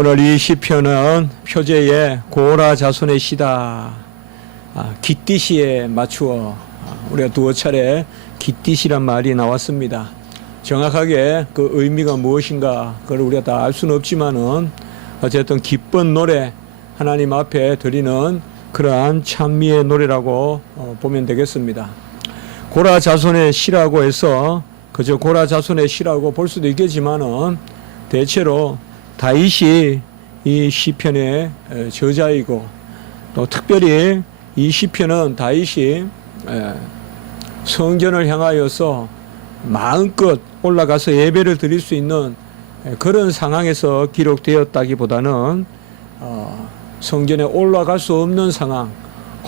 오늘 이 시편은 표제에 고라 자손의 시다. 깃띠시에 맞추어 우리가 두어 차례 깃띠시란 말이 나왔습니다. 정확하게 그 의미가 무엇인가 그걸 우리가 다 알 수는 없지만은 어쨌든 기쁜 노래, 하나님 앞에 드리는 그러한 찬미의 노래라고 보면 되겠습니다. 고라 자손의 시라고 해서 그저 고라 자손의 시라고 볼 수도 있겠지만은 대체로 다윗이 이 시편의 저자이고, 또 특별히 이 시편은 다윗이 성전을 향하여서 마음껏 올라가서 예배를 드릴 수 있는 그런 상황에서 기록되었다기보다는 성전에 올라갈 수 없는 상황,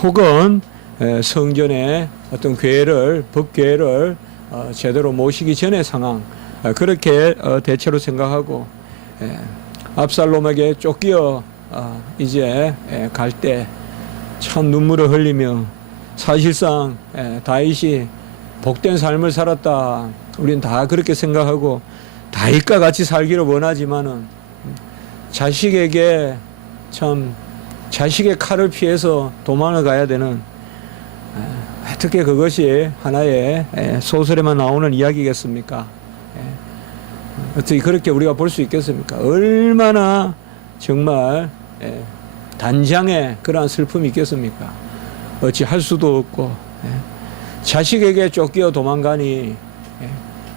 혹은 성전의 어떤 궤를, 법궤를 제대로 모시기 전의 상황, 그렇게 대체로 생각하고, 압살롬에게 쫓겨 이제 갈 때 참 눈물을 흘리며, 사실상 다윗이 복된 삶을 살았다, 우리는 다 그렇게 생각하고 다윗과 같이 살기를 원하지만은 자식에게 참 자식의 칼을 피해서 도망을 가야 되는, 어떻게 그것이 하나의 소설에만 나오는 이야기겠습니까? 어떻게 그렇게 우리가 볼 수 있겠습니까? 얼마나 정말 단장의 그러한 슬픔이 있겠습니까? 어찌 할 수도 없고, 자식에게 쫓겨 도망가니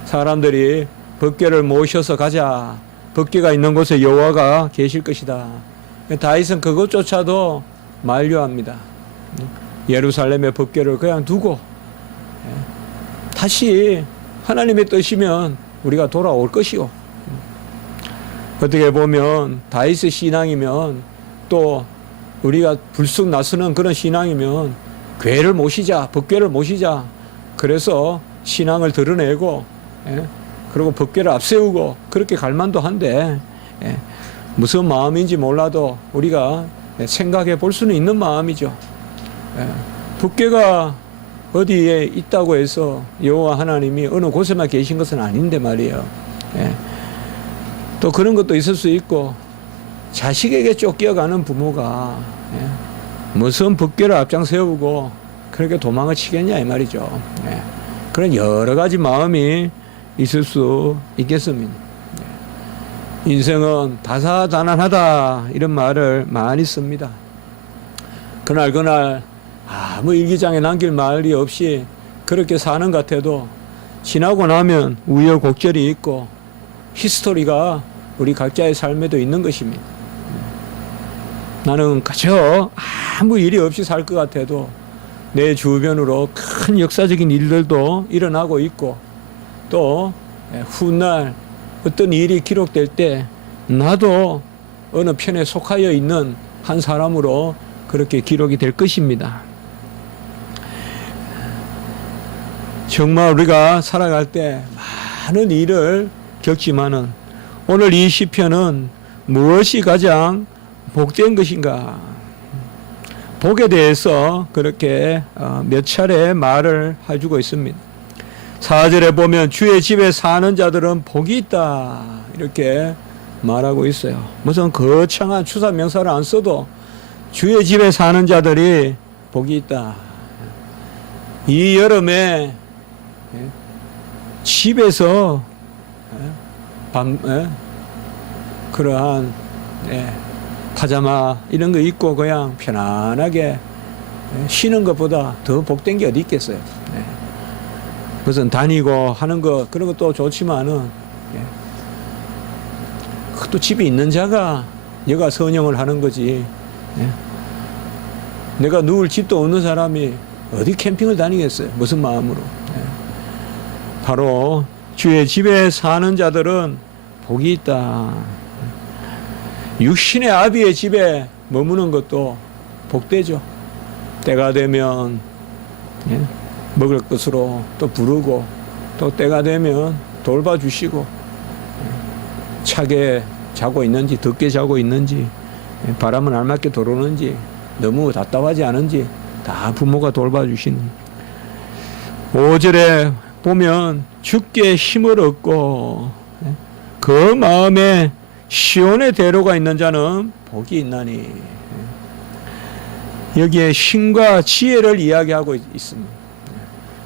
사람들이 법궤를 모셔서 가자, 법궤가 있는 곳에 여호와가 계실 것이다. 다윗은 그것조차도 만류합니다. 예루살렘의 법궤를 그냥 두고 다시 하나님의 뜻이면 우리가 돌아올 것이요. 어떻게 보면 다윗의 신앙이면, 또 우리가 불쑥 나서는 그런 신앙이면 궤를 모시자, 법궤를 모시자, 그래서 신앙을 드러내고 그리고 법궤를 앞세우고 그렇게 갈 만도 한데, 무슨 마음인지 몰라도 우리가 생각해 볼 수는 있는 마음이죠. 법궤가 어디에 있다고 해서 여호와 하나님이 어느 곳에만 계신 것은 아닌데 말이에요. 또 그런 것도 있을 수 있고, 자식에게 쫓겨가는 부모가 무슨 법궤를 앞장 세우고 그렇게 도망을 치겠냐 이 말이죠. 그런 여러 가지 마음이 있을 수 있겠습니다. 인생은 다사다난하다 이런 말을 많이 씁니다. 그날 아무 일기장에 남길 말이 없이 그렇게 사는 것 같아도 지나고 나면 우여곡절이 있고 히스토리가 우리 각자의 삶에도 있는 것입니다. 나는 그저 아무 일이 없이 살 것 같아도 내 주변으로 큰 역사적인 일들도 일어나고 있고, 또 훗날 어떤 일이 기록될 때 나도 어느 편에 속하여 있는 한 사람으로 그렇게 기록이 될 것입니다. 정말 우리가 살아갈 때 많은 일을 겪지만은 오늘 이 시편은 무엇이 가장 복된 것인가? 복에 대해서 그렇게 몇 차례 말을 해주고 있습니다. 4절에 보면 주의 집에 사는 자들은 복이 있다 이렇게 말하고 있어요. 무슨 거창한 추사 명사를 안 써도 주의 집에 사는 자들이 복이 있다. 이 여름에 집에서 그러한 파자마 이런 거 입고 그냥 편안하게 쉬는 것보다 더 복된 게 어디 있겠어요. 무슨 다니고 하는 거 그런 것도 좋지만은 또 집에 있는 자가 여가 선영을 하는 거지. 내가 누울 집도 없는 사람이 어디 캠핑을 다니겠어요? 무슨 마음으로? 바로 주의 집에 사는 자들은 복이 있다. 육신의 아비의 집에 머무는 것도 복되죠. 때가 되면 먹을 것으로 또 부르고, 또 때가 되면 돌봐주시고, 차게 자고 있는지 덥게 자고 있는지, 바람은 알맞게 들어오는지 너무 답답하지 않은지 다 부모가 돌봐주시는. 5절에 보면 주께 힘을 얻고 그 마음에 시온의 대로가 있는 자는 복이 있나니. 여기에 힘과 지혜를 이야기하고 있습니다.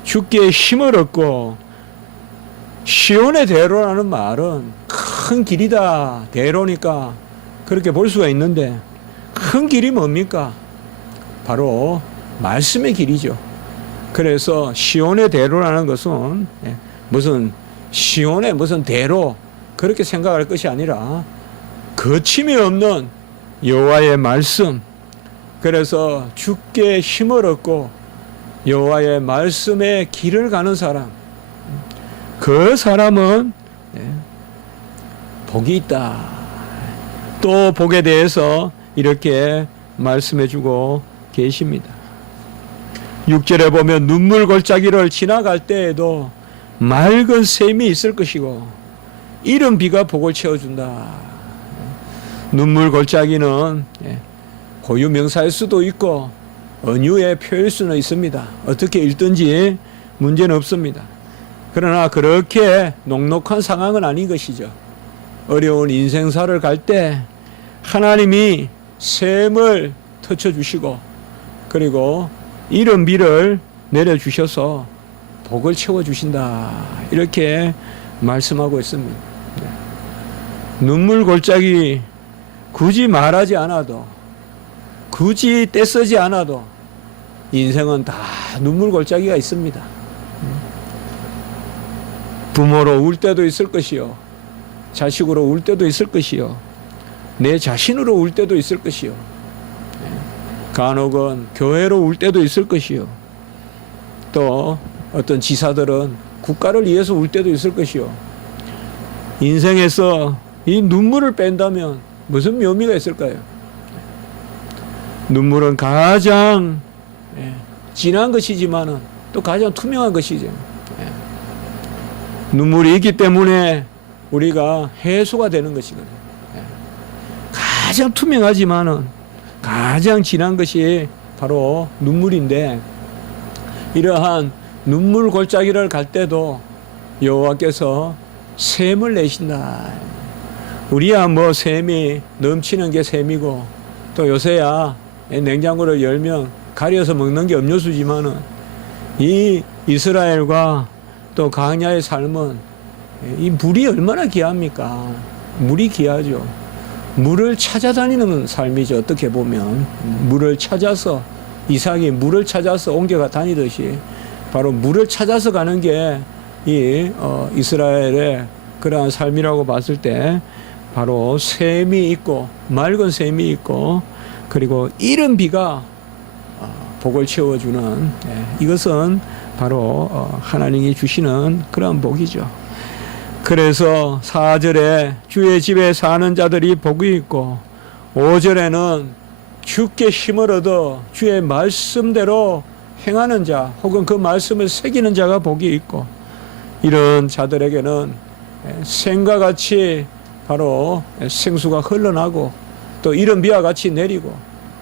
주께 힘을 얻고, 시온의 대로라는 말은 큰 길이다, 대로니까 그렇게 볼 수가 있는데, 큰 길이 뭡니까? 바로 말씀의 길이죠. 그래서 시온의 대로라는 것은 무슨 시온의 무슨 대로 그렇게 생각할 것이 아니라 거침이 없는 여호와의 말씀. 그래서 주께 힘을 얻고 여호와의 말씀의 길을 가는 사람, 그 사람은 복이 있다. 또 복에 대해서 이렇게 말씀해주고 계십니다. 6절에 보면 눈물 골짜기를 지나갈 때에도 맑은 샘이 있을 것이고 이른 비가 복을 채워준다. 눈물 골짜기는 고유 명사일 수도 있고 은유의 표일 수는 있습니다. 어떻게 읽든지 문제는 없습니다. 그러나 그렇게 녹록한 상황은 아닌 것이죠. 어려운 인생사를 갈 때 하나님이 샘을 터쳐주시고 그리고 이른 비를 내려주셔서 복을 채워주신다. 이렇게 말씀하고 있습니다. 눈물 골짜기 굳이 말하지 않아도, 굳이 떼쓰지 않아도 인생은 다 눈물 골짜기가 있습니다. 부모로 울 때도 있을 것이요, 자식으로 울 때도 있을 것이요, 내 자신으로 울 때도 있을 것이요, 간혹은 교회로 울 때도 있을 것이요, 또 어떤 지사들은 국가를 위해서 울 때도 있을 것이요. 인생에서 이 눈물을 뺀다면 무슨 묘미가 있을까요? 눈물은 가장 진한 것이지만은 또 가장 투명한 것이죠. 눈물이 있기 때문에 우리가 해소가 되는 것이거든요. 가장 투명하지만은 가장 진한 것이 바로 눈물인데, 이러한 눈물 골짜기를 갈 때도 여호와께서 샘을 내신다. 우리야 뭐 샘이 넘치는 게 샘이고, 또 요새야 냉장고를 열면 가려서 먹는 게 음료수지만은 이 이스라엘과 또 광야의 삶은 이 물이 얼마나 귀합니까? 물이 귀하죠. 물을 찾아다니는 삶이죠. 어떻게 보면 물을 찾아서, 이삭이 물을 찾아서 옮겨가 다니듯이 바로 물을 찾아서 가는 게 이 이스라엘의 그러한 삶이라고 봤을 때 바로 샘이 있고, 맑은 샘이 있고, 그리고 이른 비가 복을 채워주는, 이것은 바로 하나님이 주시는 그런 복이죠. 그래서 4절에 주의 집에 사는 자들이 복이 있고, 5절에는 주께 힘을 얻어 주의 말씀대로 행하는 자, 혹은 그 말씀을 새기는 자가 복이 있고, 이런 자들에게는 샘과 같이 바로 생수가 흘러나고, 또 이른 비와 같이 내리고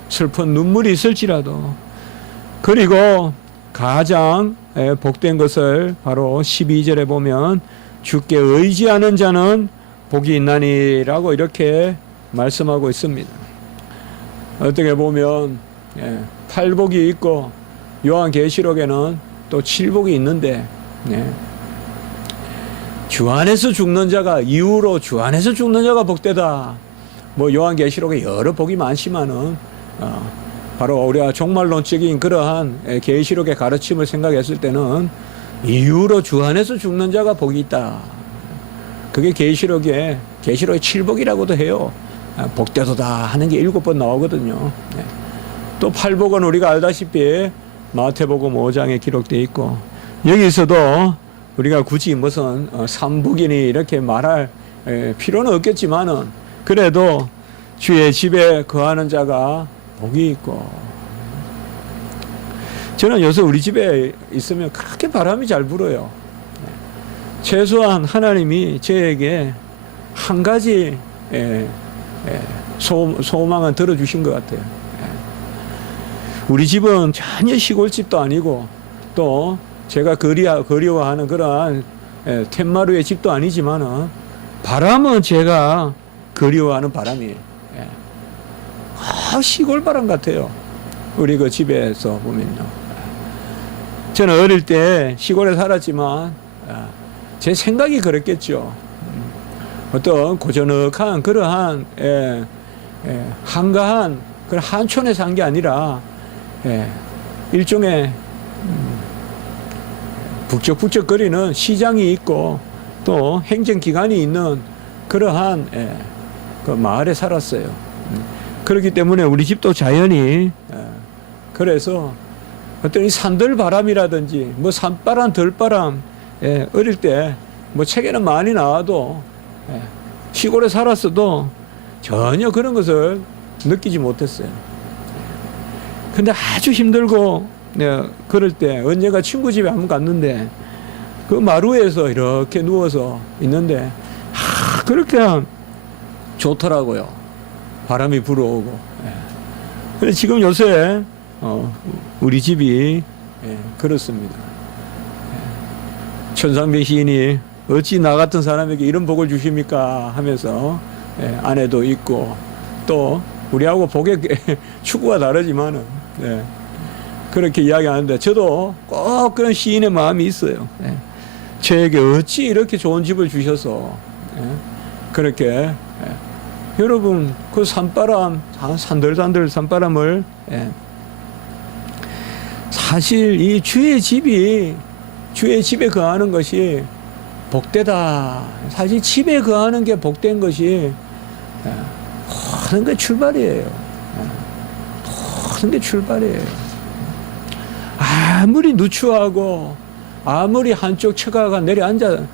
슬픈 눈물이 있을지라도, 그리고 가장 복된 것을 바로 12절에 보면 주께 의지하는 자는 복이 있나니라고 이렇게 말씀하고 있습니다. 어떻게 보면 8복이 있고 요한계시록에는 또 7복이 있는데, 주 안에서 죽는 자가, 이후로 주 안에서 죽는 자가 복되다. 뭐 요한계시록에 여러 복이 많지만은 바로 우리가 종말론적인 그러한 계시록의 가르침을 생각했을 때는 이후로 주 안에서 죽는 자가 복이 있다. 그게 계시록의 7복이라고도 해요. 복되도다 하는 게 7번 나오거든요. 또 8복은 우리가 알다시피 마태복음 5장에 기록되어 있고, 여기서도 우리가 굳이 무슨 3복이니 이렇게 말할 필요는 없겠지만은, 그래도 주의 집에 거하는 자가 복이 있고, 저는 요새 우리 집에 있으면 그렇게 바람이 잘 불어요. 최소한 하나님이 저에게 한 가지 소망은 들어주신 것 같아요. 우리 집은 전혀 시골집도 아니고, 또 제가 그리워하는 그러한 텐마루의 집도 아니지만은, 바람은 제가 그리워하는 바람이 시골 바람 같아요. 우리 그 집에서 보면요. 저는 어릴 때 시골에 살았지만 제 생각이 그랬겠죠. 어떤 고즈넉한 그러한 한가한 그런 한촌에 산 게 아니라 일종의 북적북적거리는 시장이 있고 또 행정기관이 있는 그러한 그 마을에 살았어요. 그렇기 때문에 우리 집도 자연히 그래서 어떤 이 산들바람이라든지 뭐 산바람 들바람 어릴 때 뭐 책에는 많이 나와도 시골에 살았어도 전혀 그런 것을 느끼지 못했어요. 근데 아주 힘들고 그럴 때 언젠가 친구 집에 한번 갔는데 그 마루에서 이렇게 누워서 있는데 그렇게 좋더라고요. 바람이 불어오고. 근데 지금 요새 우리 집이 그렇습니다. 천상배 시인이 어찌 나 같은 사람에게 이런 복을 주십니까 하면서 아내도 있고 또 우리하고 복의 추구가 다르지만은 그렇게 이야기하는데 저도 꼭 그런 시인의 마음이 있어요. 저에게 어찌 이렇게 좋은 집을 주셔서 그렇게 여러분 그 산바람 산들산들 산바람을 사실 이 주의 집에 거하는 것이 복되다. 사실 집에 거하는 게 복된 것이 모든 게 출발이에요. 모든 게 출발이에요. 아무리 누추하고 아무리 한쪽 처마가 내려앉아도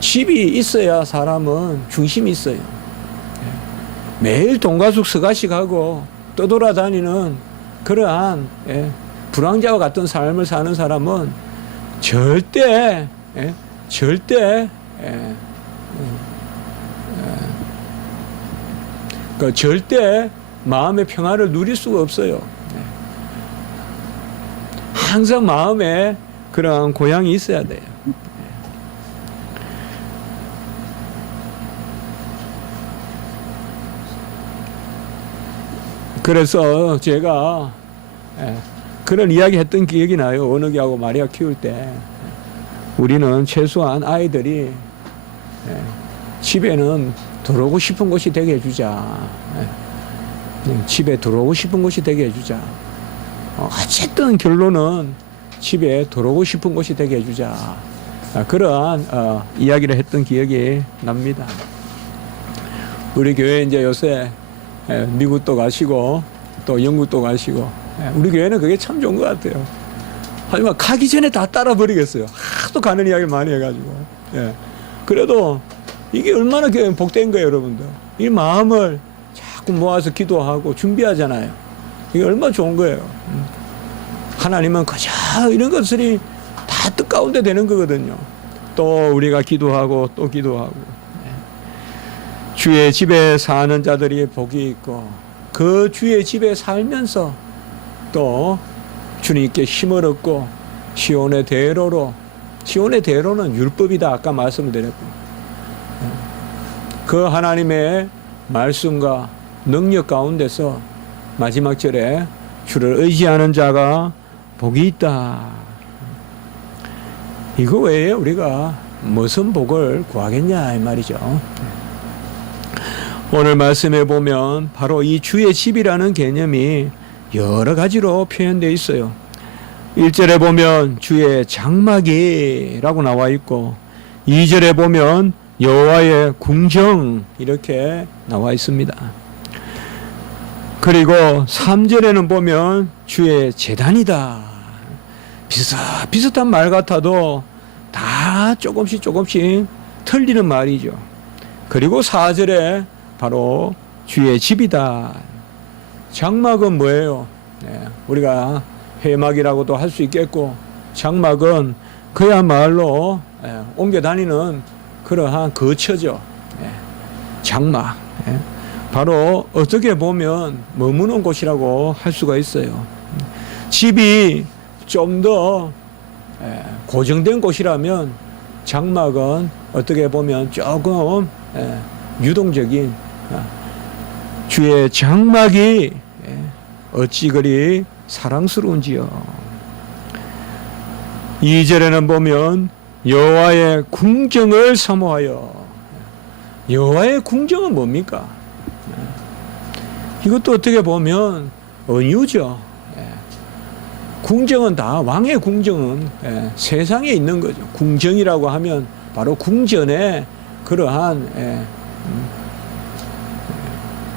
집이 있어야 사람은 중심이 있어요. 매일 돈가숙 서가식 하고 떠돌아다니는 그러한 불황자와 같은 삶을 사는 사람은 절대 마음의 평화를 누릴 수가 없어요. 항상 마음에 그런 고향이 있어야 돼요. 그래서 제가 그런 이야기 했던 기억이 나요. 원욱이하고 마리아 키울 때 우리는 최소한 아이들이 집에는 들어오고 싶은 곳이 되게 해주자. 집에 들어오고 싶은 곳이 되게 해주자. 어쨌든 결론은 집에 들어오고 싶은 곳이 되게 해주자. 그러한 이야기를 했던 기억이 납니다. 우리 교회 이제 요새 미국도 가시고 또 영국도 가시고 우리 교회는 그게 참 좋은 것 같아요. 하지만 가기 전에 다 따라 버리겠어요. 하도 가는 이야기를 많이 해가지고. 그래도 이게 얼마나 복된 거예요, 여러분들. 이 마음을 자꾸 모아서 기도하고 준비하잖아요. 이게 얼마나 좋은 거예요. 하나님은 그저 이런 것들이 다 뜻 가운데 되는 거거든요. 또 우리가 기도하고 또 기도하고. 주의 집에 사는 자들이 복이 있고 그 주의 집에 살면서 또 주님께 힘을 얻고 시온의 대로는 율법이다 아까 말씀을 드렸고 그 하나님의 말씀과 능력 가운데서 마지막 절에 주를 의지하는 자가 복이 있다. 이거 외에 우리가 무슨 복을 구하겠냐 이 말이죠. 오늘 말씀에 보면 바로 이 주의 집이라는 개념이 여러 가지로 표현되어 있어요. 1절에 보면 주의 장막이라고 나와 있고 2절에 보면 여호와의 궁정 이렇게 나와 있습니다. 그리고 3절에는 보면 주의 제단이다. 비슷한 말 같아도 다 조금씩 틀리는 말이죠. 그리고 4절에 바로 주의 집이다. 장막은 뭐예요? 우리가 회막이라고도 할 수 있겠고 장막은 그야말로 옮겨 다니는 그러한 거처죠. 장막. 바로 어떻게 보면 머무는 곳이라고 할 수가 있어요. 집이 좀 더 고정된 곳이라면 장막은 어떻게 보면 조금 유동적인 주의 장막이 어찌 그리 사랑스러운지요. 2절에는 보면 여호와의 궁정을 사모하여. 여호와의 궁정은 뭡니까? 이것도 어떻게 보면 은유죠. 궁정은 다, 왕의 궁정은 세상에 있는 거죠. 궁정이라고 하면 바로 궁전에 그러한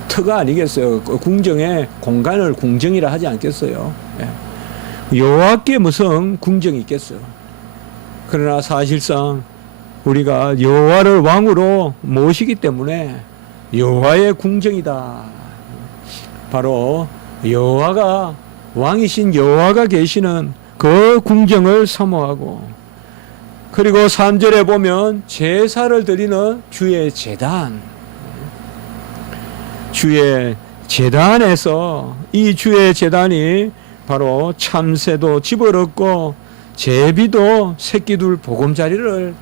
터가 아니겠어요. 궁정의 공간을 궁정이라 하지 않겠어요. 여호와께 무슨 궁정이 있겠어요. 그러나 사실상 우리가 여호와를 왕으로 모시기 때문에 여호와의 궁정이다. 바로 여호와가 왕이신 여호와가 계시는 그 궁정을 사모하고, 그리고 3절에 보면 제사를 드리는 주의 제단, 주의 제단에서 이 주의 제단이 바로 참새도 집어넣고 제비도 새끼둘 보금자리를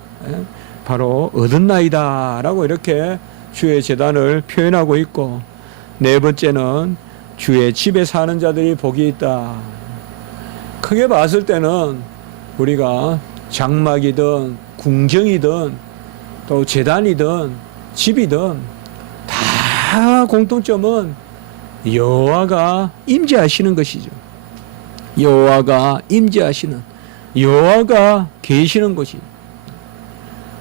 바로 얻었나이다 라고 이렇게 주의 제단을 표현하고 있고, 네 번째는 주의 집에 사는 자들이 복이 있다. 크게 봤을 때는 우리가 장막이든 궁정이든 또 제단이든 집이든 다 공통점은 여호와가 임재하시는 것이죠. 여호와가 임재하시는, 여호와가 계시는 곳이,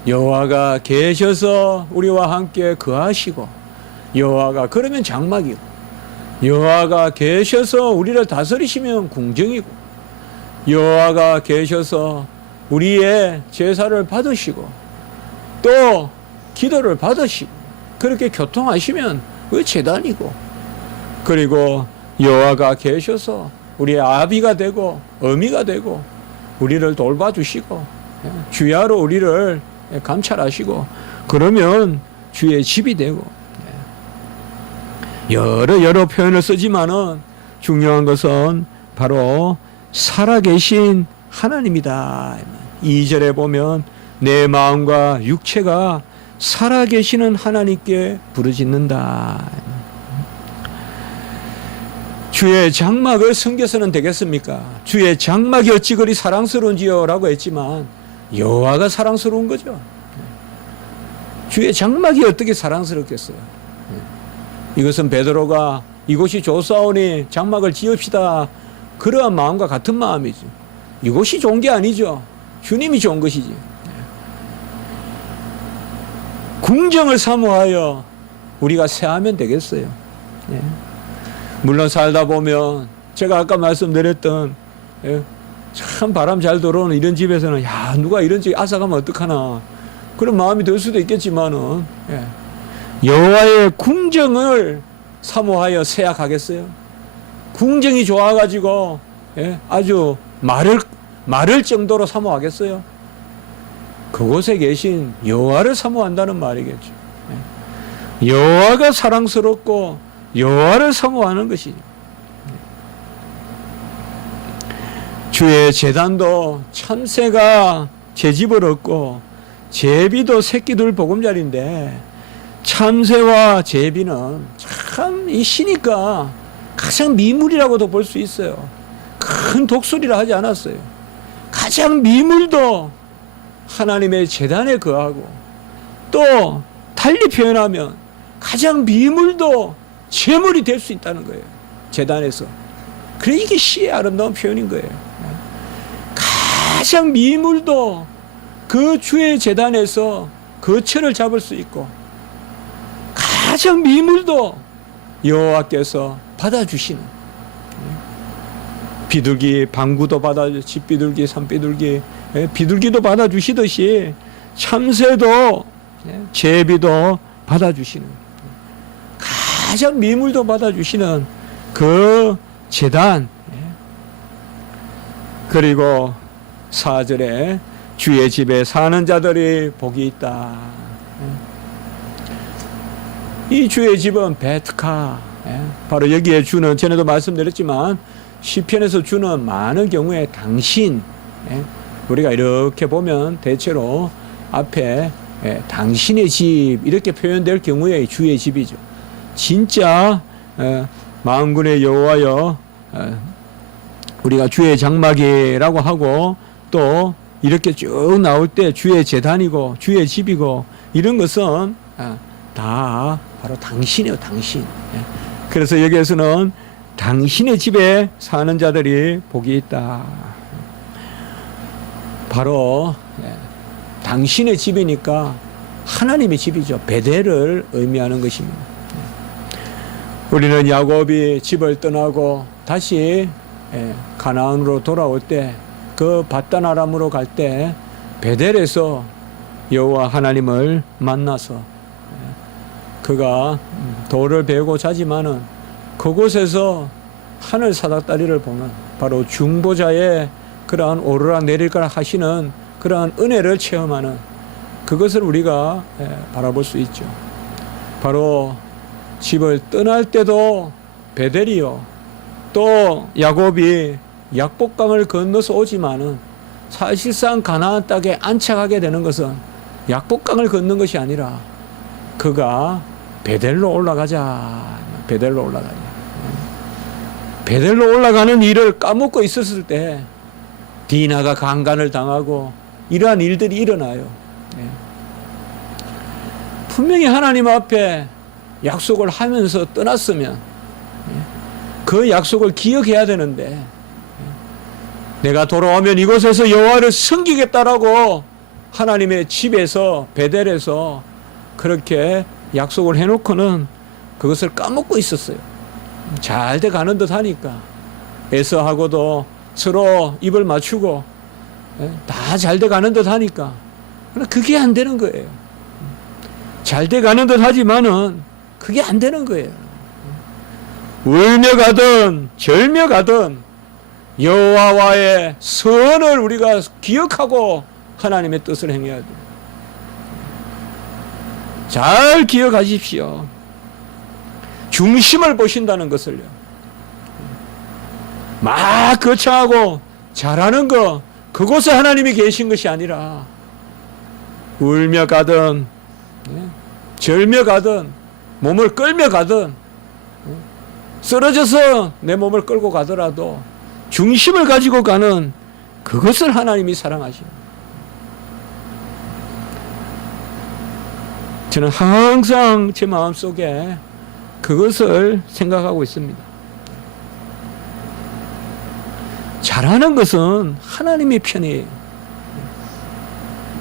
여호와가 계셔서 우리와 함께 거하시고, 여호와가 그러면 장막이고, 여호와가 계셔서 우리를 다스리시면 궁정이고, 여호와가 계셔서 우리의 제사를 받으시고 또 기도를 받으시고 그렇게 교통하시면 그 제단이고, 그리고 여호와가 계셔서 우리의 아비가 되고 어미가 되고 우리를 돌봐주시고 주야로 우리를 감찰하시고 그러면 주의 집이 되고, 여러 표현을 쓰지만은 중요한 것은 바로 살아계신 하나님이다. 2절에 보면 내 마음과 육체가 살아계시는 하나님께 부르짖는다. 주의 장막을 섬겨서는 되겠습니까? 주의 장막이 어찌 그리 사랑스러운지요 라고 했지만 여호와가 사랑스러운 거죠. 주의 장막이 어떻게 사랑스럽겠어요? 이것은 베드로가 이곳이 좋사오니 장막을 지읍시다 그러한 마음과 같은 마음이죠. 이곳이 좋은 게 아니죠. 주님이 좋은 것이지. 궁정을 사모하여 우리가 세하면 되겠어요. 물론 살다 보면 제가 아까 말씀드렸던 참 바람 잘 들어오는 이런 집에서는 야 누가 이런 집에 앗아가면 어떡하나 그런 마음이 들 수도 있겠지만은 여호와의 궁정을 사모하여 세약하겠어요? 궁정이 좋아가지고 아주 마를 정도로 사모하겠어요? 그곳에 계신 여호와를 사모한다는 말이겠죠. 여호와가 사랑스럽고 여호와를 사모하는 것이죠. 주의 제단도 참새가 제 집을 얻고 제비도 새끼들 보금자리인데 참새와 제비는 참 이 시니까 가장 미물이라고도 볼 수 있어요. 큰 독수리라 하지 않았어요. 가장 미물도 하나님의 제단에 거하고 또 달리 표현하면 가장 미물도 제물이 될 수 있다는 거예요. 제단에서. 그래 이게 시의 아름다운 표현인 거예요. 가장 미물도 그 주의 제단에서 거처를 잡을 수 있고 가장 미물도 여호와께서 받아주시는, 비둘기 방구도 받아주, 집비둘기 산비둘기 비둘기도 받아주시듯이 참새도 제비도 받아주시는, 가장 미물도 받아주시는 그 제단. 그리고 4절에 주의 집에 사는 자들이 복이 있다. 이 주의 집은 베트카, 바로 여기에 주는, 전에도 말씀드렸지만 시편에서 주는 많은 경우에 당신, 우리가 이렇게 보면 대체로 앞에 당신의 집 이렇게 표현될 경우에 주의 집이죠. 진짜 만군의 여호와여 우리가 주의 장막이라고 하고 또 이렇게 쭉 나올 때 주의 제단이고 주의 집이고 이런 것은 다 바로 당신이에요. 당신. 그래서 여기에서는 당신의 집에 사는 자들이 복이 있다. 바로 당신의 집이니까 하나님의 집이죠. 베델을 의미하는 것입니다. 우리는 야곱이 집을 떠나고 다시 가나안으로 돌아올 때 그 밧단 아람으로 갈 때 베델에서 여호와 하나님을 만나서 그가 돌을 베고 자지만은 그곳에서 하늘 사닥다리를 보는 바로 중보자의 그러한 오르락 내리락 하시는 그러한 은혜를 체험하는 그것을 우리가 바라볼 수 있죠. 바로 집을 떠날 때도 베델이요. 또 야곱이 약복강을 건너서 오지만은 사실상 가나안 땅에 안착하게 되는 것은 약복강을 걷는 것이 아니라 그가 베델로 올라가자. 베델로 올라가자. 베델로 올라가는 일을 까먹고 있었을 때 디나가 강간을 당하고 이러한 일들이 일어나요. 분명히 하나님 앞에 약속을 하면서 떠났으면 그 약속을 기억해야 되는데 내가 돌아오면 이곳에서 여호와를 섬기겠다라고 하나님의 집에서 베델에서 그렇게 약속을 해놓고는 그것을 까먹고 있었어요. 잘 돼 가는 듯 하니까 에서하고도 서로 입을 맞추고 다 잘 돼 가는 듯 하니까 그게 안 되는 거예요. 잘 돼 가는 듯 하지만은 그게 안 되는 거예요. 울며 가든 절며 가든 여호와와의 선을 우리가 기억하고 하나님의 뜻을 행해야 돼요. 잘 기억하십시오. 중심을 보신다는 것을요. 막 거창하고 잘하는 거 그곳에 하나님이 계신 것이 아니라 울며 가든 절며 가든 몸을 끌며 가든 쓰러져서 내 몸을 끌고 가더라도 중심을 가지고 가는 그것을 하나님이 사랑하십니다. 저는 항상 제 마음속에 그것을 생각하고 있습니다. 잘하는 것은 하나님의 편이에요.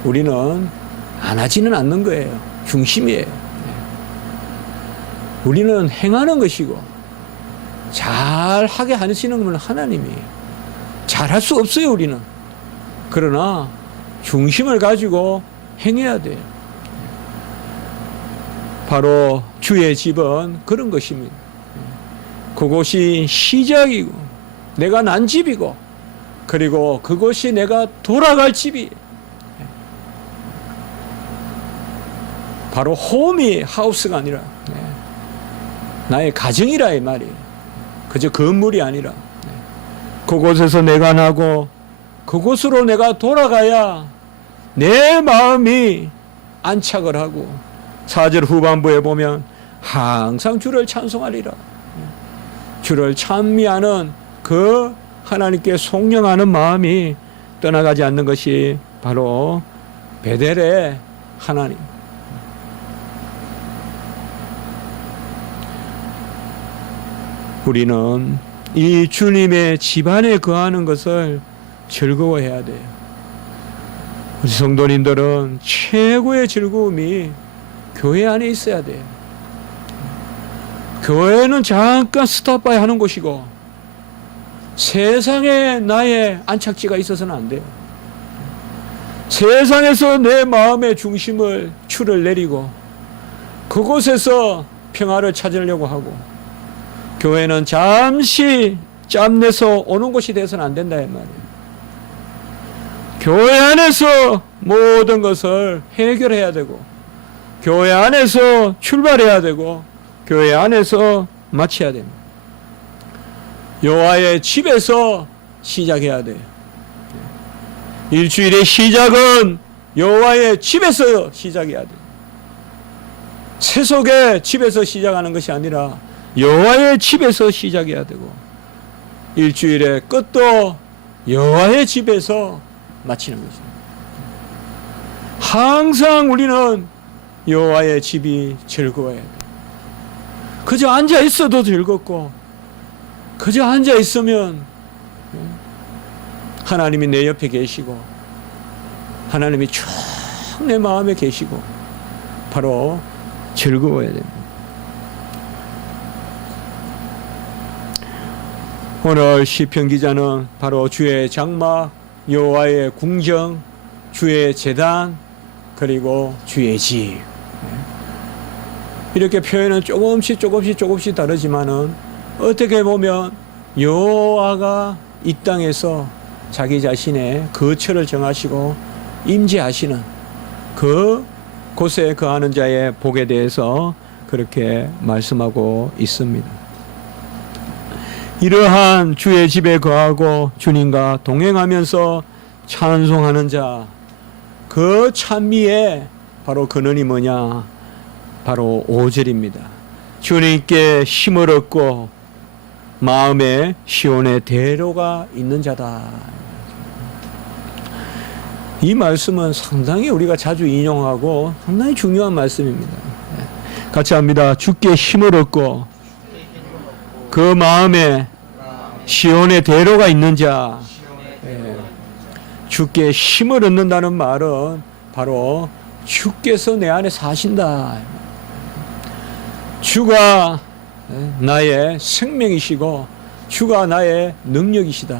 우리는 안 하지는 않는 거예요. 중심이에요. 우리는 행하는 것이고 잘하게 하시는 건 하나님이에요. 잘할 수 없어요, 우리는. 그러나 중심을 가지고 행해야 돼요. 바로 주의 집은 그런 것입니다. 그곳이 시작이고 내가 난 집이고 그리고 그것이 내가 돌아갈 집이 바로 홈이 하우스가 아니라 나의 가정이라 이 말이에요. 그저 건물이 아니라 그곳에서 내가 나고 그곳으로 내가 돌아가야 내 마음이 안착을 하고 4절 후반부에 보면 항상 주를 찬송하리라. 주를 찬미하는 그 하나님께 송영하는 마음이 떠나가지 않는 것이 바로 베델의 하나님. 우리는 이 주님의 집안에 거하는 것을 즐거워해야 돼요. 우리 성도님들은 최고의 즐거움이 교회 안에 있어야 돼요. 교회는 잠깐 스탑바이 하는 곳이고 세상에 나의 안착지가 있어서는 안 돼요. 세상에서 내 마음의 중심을 추를 내리고 그곳에서 평화를 찾으려고 하고 교회는 잠시 짬내서 오는 곳이 돼서는 안 된다 이 말이에요. 교회 안에서 모든 것을 해결해야 되고 교회 안에서 출발해야 되고 교회 안에서 마쳐야 됩니다. 여호와의 집에서 시작해야 돼요. 일주일의 시작은 여호와의 집에서 시작해야 돼. 세속의 집에서 시작하는 것이 아니라 여호와의 집에서 시작해야 되고, 일주일의 끝도 여호와의 집에서 마치는 거죠. 항상 우리는 여호와의 집이 즐거워야 돼. 그저 앉아 있어도 즐겁고, 그저 앉아 있으면 하나님이 내 옆에 계시고, 하나님이 쭉 내 마음에 계시고, 바로 즐거워야 됩니다. 오늘 시편 기자는 바로 주의 장막, 여호와의 궁정, 주의 제단, 그리고 주의 집, 이렇게 표현은 조금씩 다르지만은 어떻게 보면 여호와가 이 땅에서 자기 자신의 거처를 정하시고 임재하시는 그 곳에 거하는 자의 복에 대해서 그렇게 말씀하고 있습니다. 이러한 주의 집에 거하고 주님과 동행하면서 찬송하는 자, 그 찬미에 바로 근원이 뭐냐? 바로 5절입니다. 주님께 힘을 얻고 마음에 시온의 대로가 있는 자다. 이 말씀은 상당히 우리가 자주 인용하고 상당히 중요한 말씀입니다. 같이 합니다. 주께 힘을 얻고 그 마음에 시온의 대로가 있는 자. 주께 힘을 얻는다는 말은 바로 주께서 내 안에 사신다. 주가 나의 생명이시고 주가 나의 능력이시다.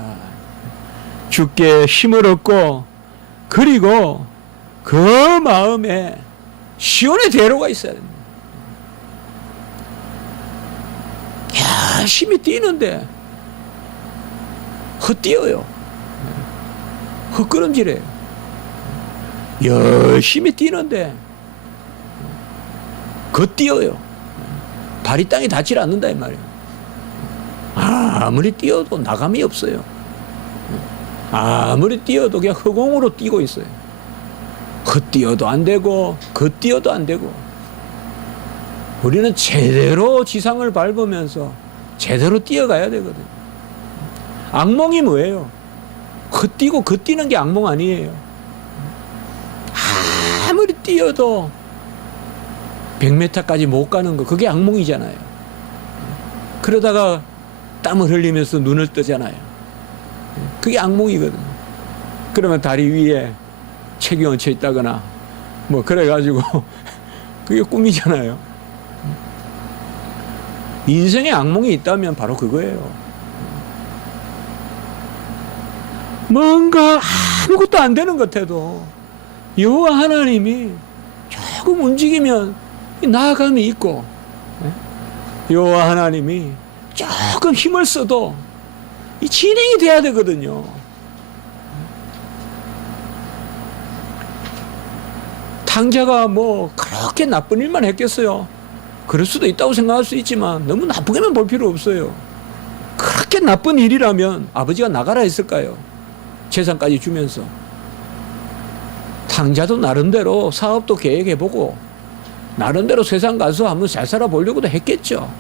주께 힘을 얻고, 그리고 그 마음에 시온의 대로가 있어야 됩니다. 열심히 뛰는데 헛뛰어요. 헛걸음질해요. 열심히 뛰는데 겉뛰어요. 발이 땅에 닿질 않는다 이 말이에요. 아무리 뛰어도 나감이 없어요. 아무리 뛰어도 그냥 허공으로 뛰고 있어요. 헛뛰어도 안 되고 겉뛰어도 안 되고. 우리는 제대로 지상을 밟으면서 제대로 뛰어가야 되거든요. 악몽이 뭐예요? 헛뛰고 겉뛰는 게 악몽 아니에요. 아무리 뛰어도 100m까지 못 가는 거, 그게 악몽이잖아요. 그러다가 땀을 흘리면서 눈을 뜨잖아요. 그게 악몽이거든요. 그러면 다리 위에 책이 얹혀 있다거나 뭐 그래가지고 그게 꿈이잖아요. 인생에 악몽이 있다면 바로 그거예요. 뭔가 아무것도 안 되는 것 같아도 여호와 하나님이 조금 움직이면 나아감이 있고, 여호와 하나님이 조금 힘을 써도 이 진행이 돼야 되거든요. 탕자가 뭐 그렇게 나쁜 일만 했겠어요? 그럴 수도 있다고 생각할 수 있지만 너무 나쁘게만 볼 필요 없어요. 그렇게 나쁜 일이라면 아버지가 나가라 했을까요? 재산까지 주면서. 탕자도 나름대로 사업도 계획해보고 나름대로 세상 가서 한번 잘 살아보려고도 했겠죠.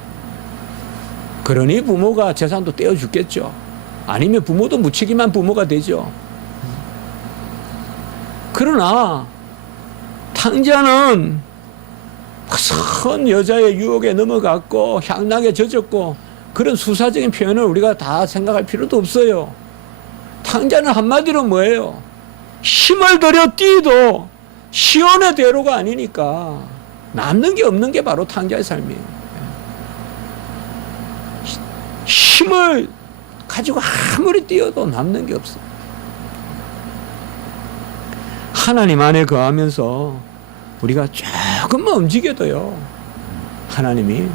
그러니 부모가 재산도 떼어주겠죠. 아니면 부모도 무책임한 부모가 되죠. 그러나 탕자는 선 여자의 유혹에 넘어갔고 향락에 젖었고, 그런 수사적인 표현을 우리가 다 생각할 필요도 없어요. 탕자는 한마디로 뭐예요? 힘을 들여 뛰도 시온의 대로가 아니니까 남는 게 없는 게 바로 탕자의 삶이에요. 힘을 가지고 아무리 뛰어도 남는 게 없어요. 하나님 안에 거하면서 우리가 조금만 움직여도요, 하나님이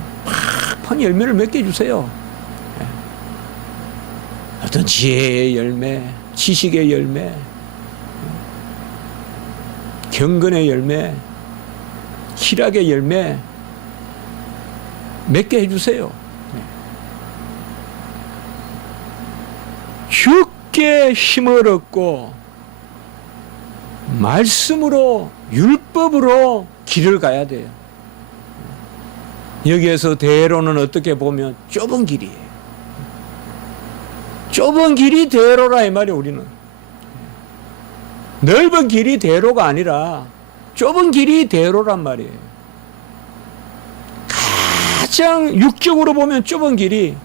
팍팍 열매를 맺게 해주세요. 어떤 지혜의 열매, 지식의 열매, 경건의 열매, 희락의 열매 맺게 해주세요. 주께 힘을 얻고 말씀으로 율법으로 길을 가야 돼요. 여기에서 대로는 어떻게 보면 좁은 길이에요. 좁은 길이 대로라 이 말이에요. 우리는 넓은 길이 대로가 아니라 좁은 길이 대로란 말이에요. 가장 육적으로 보면 좁은 길이